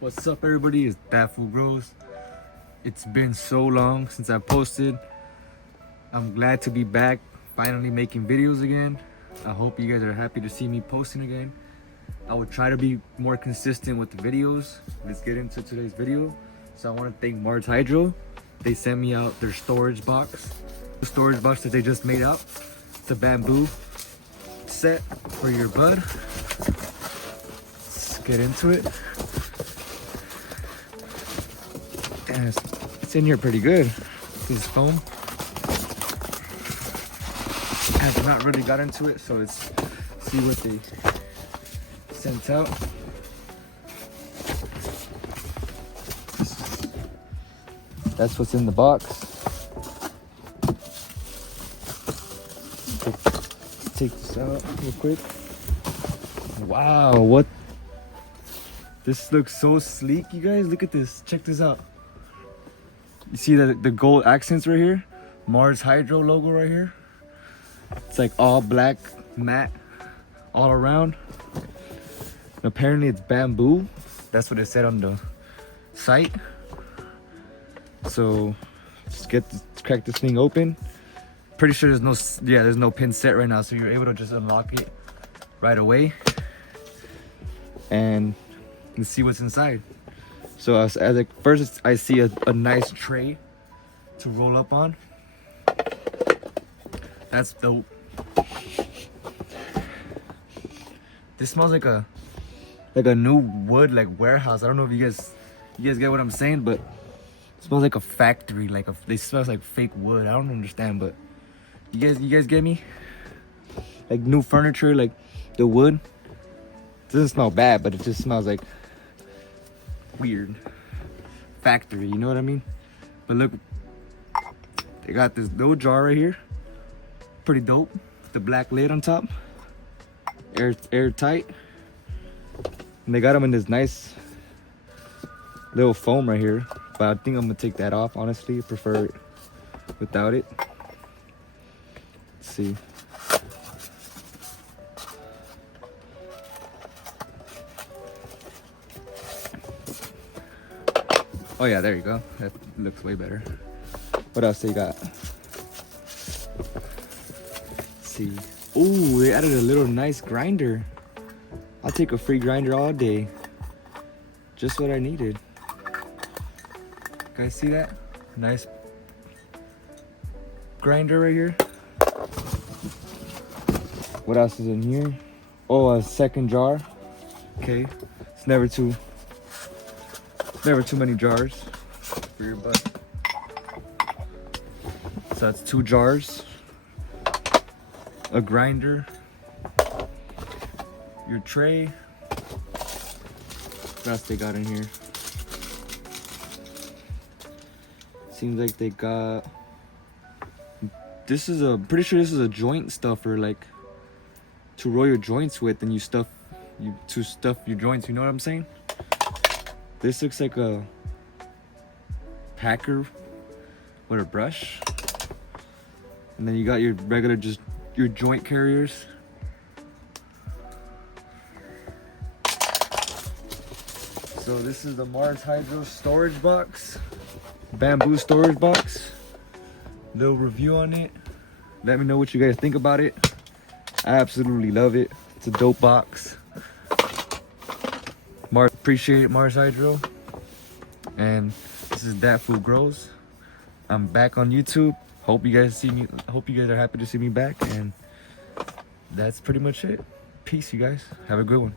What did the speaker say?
What's up, everybody? It's That Fool Grows. It's been so long since I posted. I'm glad to be back, finally making videos again. I hope you guys are happy to see me posting again. I will try to be more consistent with the videos. Let's get into today's video. So I want to thank Marshydro. They sent me out their storage box. The storage box that they just made out. It's a bamboo set for your bud. Let's get into it. And it's in here pretty good. This is foam. I have not really got into it, so let's see what they sent out. That's what's in the box. Let's take this out real quick. Wow, what? This looks so sleek, you guys. Look at this. Check this out. You see the gold accents right here? Marshydro logo right here. It's like all black, matte, all around. And apparently it's bamboo. That's what it said on the site. So let's crack this thing open. Pretty sure there's no pin set right now, so you're able to just unlock it right away. And let's see what's inside. So first I see a nice tray to roll up on. That's dope. This smells like a new wood warehouse. I don't know if you guys get what I'm saying, but it smells like a factory. It smells like fake wood. I don't understand, but you guys get me? Like new furniture, like the wood. It doesn't smell bad, but it just smells like weird factory, you know what I mean? But look, they got this little jar right here, pretty dope. The black lid on top, airtight, and they got them in this nice little foam right here. But I think I'm gonna take that off. Honestly, I prefer it without it. Let's see. Oh yeah, there you go. That looks way better. What else they got? Let's see. Oh, they added a little nice grinder. I'll take a free grinder all day. Just what I needed. Guys, see that? Nice grinder right here. What else is in here? Oh, a second jar. Okay, it's never too many jars for your butt. So that's 2 jars, a grinder, your tray. What else they got in here? Seems like they got, pretty sure this is a joint stuffer, like to roll your joints with, and to stuff your joints, you know what I'm saying? This looks like a packer with a brush. And then you got your regular, just your joint carriers. So this is the Marshydro storage box. Bamboo storage box. Little review on it. Let me know what you guys think about it. I absolutely love it. It's a dope box. Appreciate it, Marshydro. And this is That Fool Grows. I'm back on YouTube. Hope you guys see me. Hope you guys are happy to see me back. And that's pretty much it. Peace, you guys. Have a good one.